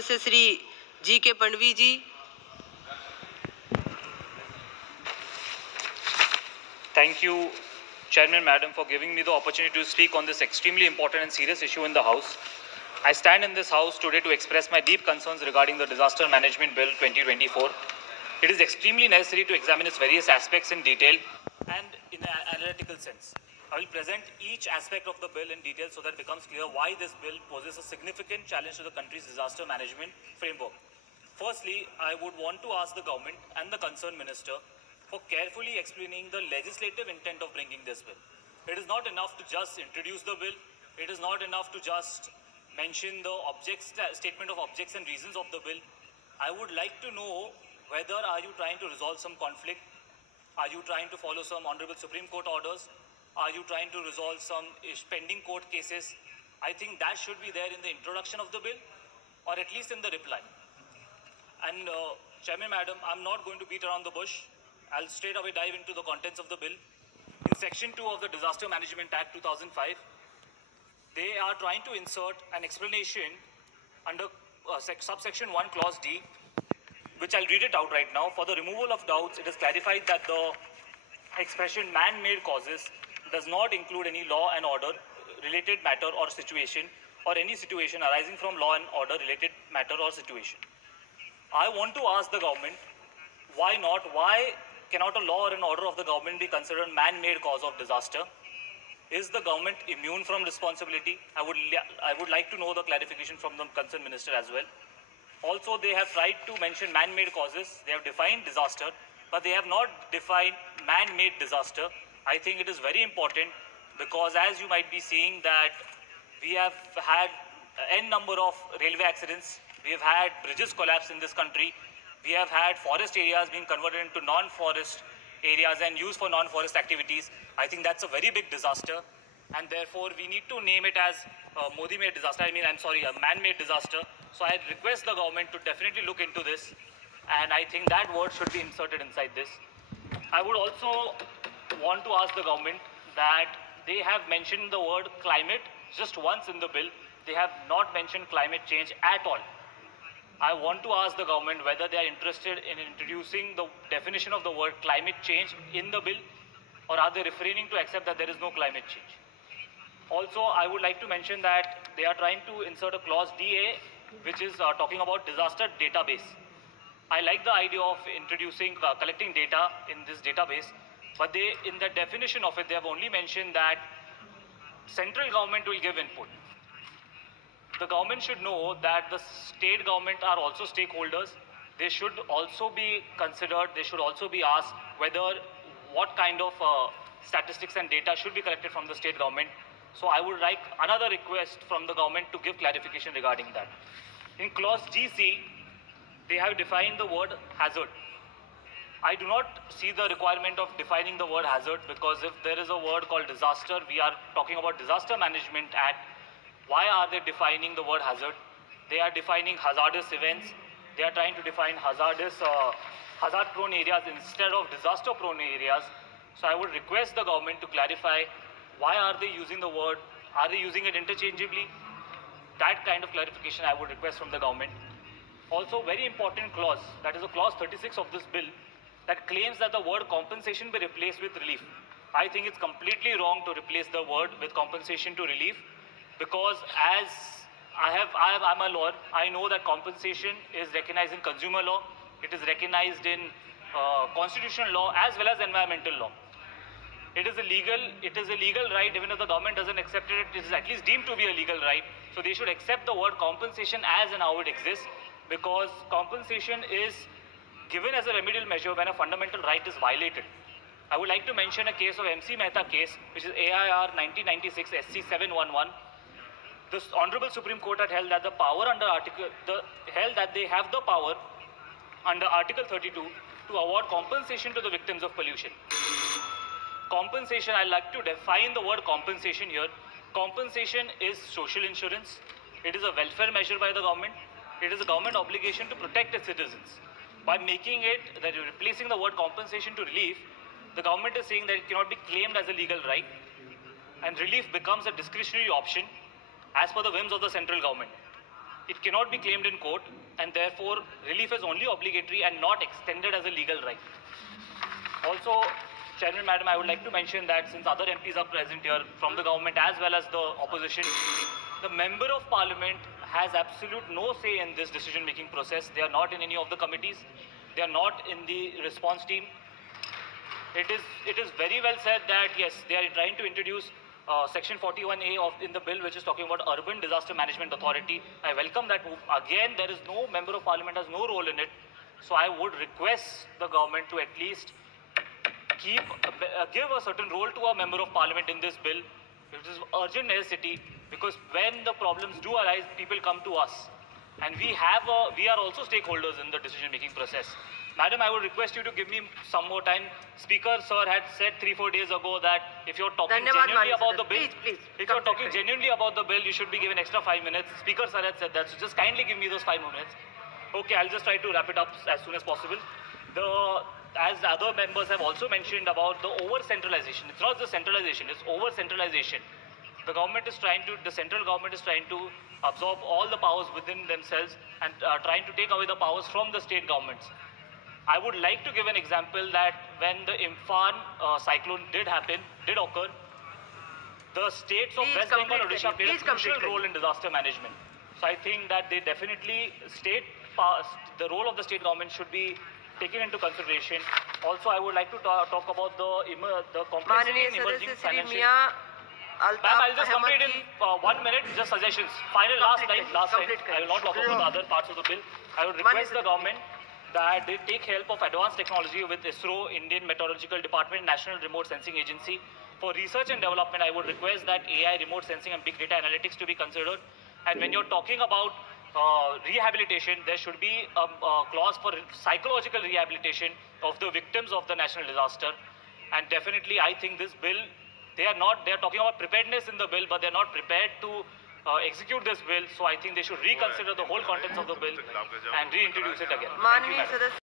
सदस्य Shri G.K. Pandvi ji. Thank you, Chairman Madam, for giving me the opportunity to speak on this extremely important and serious issue in the House. I stand in this House today to express my deep concerns regarding the Disaster Management Bill 2024. It is extremely necessary to examine its various aspects in detail and in an analytical sense. I will present each aspect of the bill in detail so that it becomes clear why this bill poses a significant challenge to the country's disaster management framework. Firstly, I would want to ask the government and the concerned minister for carefully explaining the legislative intent of bringing this bill. It is not enough to just introduce the bill. It is not enough to just mention the statement of objects and reasons of the bill. I would like to know whether are you trying to resolve some conflict? Are you trying to follow some honorable Supreme Court orders? Are you trying to resolve some pending court cases? I think that should be there in the introduction of the bill, or at least in the reply. And Chairman Madam, I'm not going to beat around the bush. I'll straight away dive into the contents of the bill. In Section 2 of the Disaster Management Act 2005, they are trying to insert an explanation under subsection 1 clause D, which I'll read it out right now. For the removal of doubts, it is clarified that the expression man-made causes does not include any law and order related matter or situation, or any situation arising from law and order related matter or situation. I want to ask the government, why not? Why cannot a law or an order of the government be considered man-made cause of disaster? Is the government immune from responsibility? I would like to know the clarification from the concerned minister as well. Also, they have tried to mention man-made causes. They have defined disaster, but they have not defined man-made disaster. I think it is very important because, as you might be seeing, that we have had n number of railway accidents. We have had bridges collapse in this country. We have had forest areas being converted into non-forest areas and used for non-forest activities. I think that's a very big disaster, and therefore we need to name it as a Modi-made disaster. a man-made disaster. So I request the government to definitely look into this, and I think that word should be inserted inside this. I would also want to ask the government that they have mentioned the word climate just once in the bill. They have not mentioned climate change at all. I want to ask the government whether they are interested in introducing the definition of the word climate change in the bill, or are they refraining to accept that there is no climate change. Also, I would like to mention that they are trying to insert a clause DA, which is talking about disaster database. I like the idea of introducing collecting data in this database, but in the definition of it, they have only mentioned that central government will give input. The government should know that the state government are also stakeholders. They should also be considered. They should also be asked what kind of statistics and data should be collected from the state government. So I would like another request from the government to give clarification regarding that. In clause GC, they have defined the word hazard. I do not see the requirement of defining the word hazard, because if there is a word called disaster, we are talking about Disaster Management Act. Why are they defining the word hazard? They are defining hazardous events. They are trying to define hazard-prone areas instead of disaster-prone areas. So I would request the government to clarify, why are they using the word? Are they using it interchangeably? That kind of clarification I would request from the government. Also, very important clause, that is a clause 36 of this bill, that claims that the word compensation be replaced with relief. I think it's completely wrong to replace the word with compensation to relief, because as I'm a lawyer, I know that compensation is recognized in consumer law, it is recognized in constitutional law as well as environmental law. It is a legal right. Even if the government doesn't accept it, it is at least deemed to be a legal right. So they should accept the word compensation as and how it exists, because compensation is given as a remedial measure when a fundamental right is violated. I would like to mention a case of MC Mehta case, which is AIR 1996 SC 711. The Honorable Supreme Court had held that they have the power under Article 32 to award compensation to the victims of pollution. Compensation, I like to define the word compensation here. Compensation is social insurance. It is a welfare measure by the government. It is a government obligation to protect its citizens. By making it, that you're replacing the word compensation to relief, the government is saying that it cannot be claimed as a legal right, and relief becomes a discretionary option as per the whims of the central government. it cannot be claimed in court, and therefore relief is only obligatory and not extended as a legal right. Also, Chairman Madam, I would like to mention that since other MPs are present here from the government as well as the opposition, the Member of Parliament has absolute no say in this decision-making process. They are not in any of the committees. They are not in the response team. It is very well said that yes, they are trying to introduce Section 41A in the bill, which is talking about Urban Disaster Management Authority. I welcome that move. Again, there is no Member of Parliament has no role in it. So I would request the government to at least give a certain role to a Member of Parliament in this bill. It is urgent necessity because when the problems do arise, people come to us, and we are also stakeholders in the decision-making process. Madam, I would request you to give me some more time. Speaker, sir, had said 3-4 days ago that if you're talking genuinely about the bill, if you're talking genuinely about the bill, you should be given extra 5 minutes. Speaker, sir, had said that, so just kindly give me those 5 minutes. Okay, I'll just try to wrap it up as soon as possible. As other members have also mentioned about the over-centralization. It's not just centralization, it's over-centralization. The central government is trying to absorb all the powers within themselves and trying to take away the powers from the state governments. I would like to give an example that when the Amphan cyclone did occur, the states of West Bengal and Odisha played a crucial role in disaster management. So I think that they definitely the role of the state government should be taken into consideration. Also, I would like to talk about the complexity in emerging financial. Ma'am, I'll just complete in 1 minute, just suggestions. Last line. I will not talk about the other parts of the bill. I would request the government that they take help of advanced technology with ISRO, Indian Meteorological Department, National Remote Sensing Agency. For research and development, I would request that AI, remote sensing and big data analytics to be considered. And when you're talking about rehabilitation, there should be a clause for psychological rehabilitation of the victims of the national disaster. And definitely, I think this bill, they are talking about preparedness in the bill, but they're not prepared to execute this bill. So I think they should reconsider the whole contents of the bill and reintroduce it again. Thank you, Madam.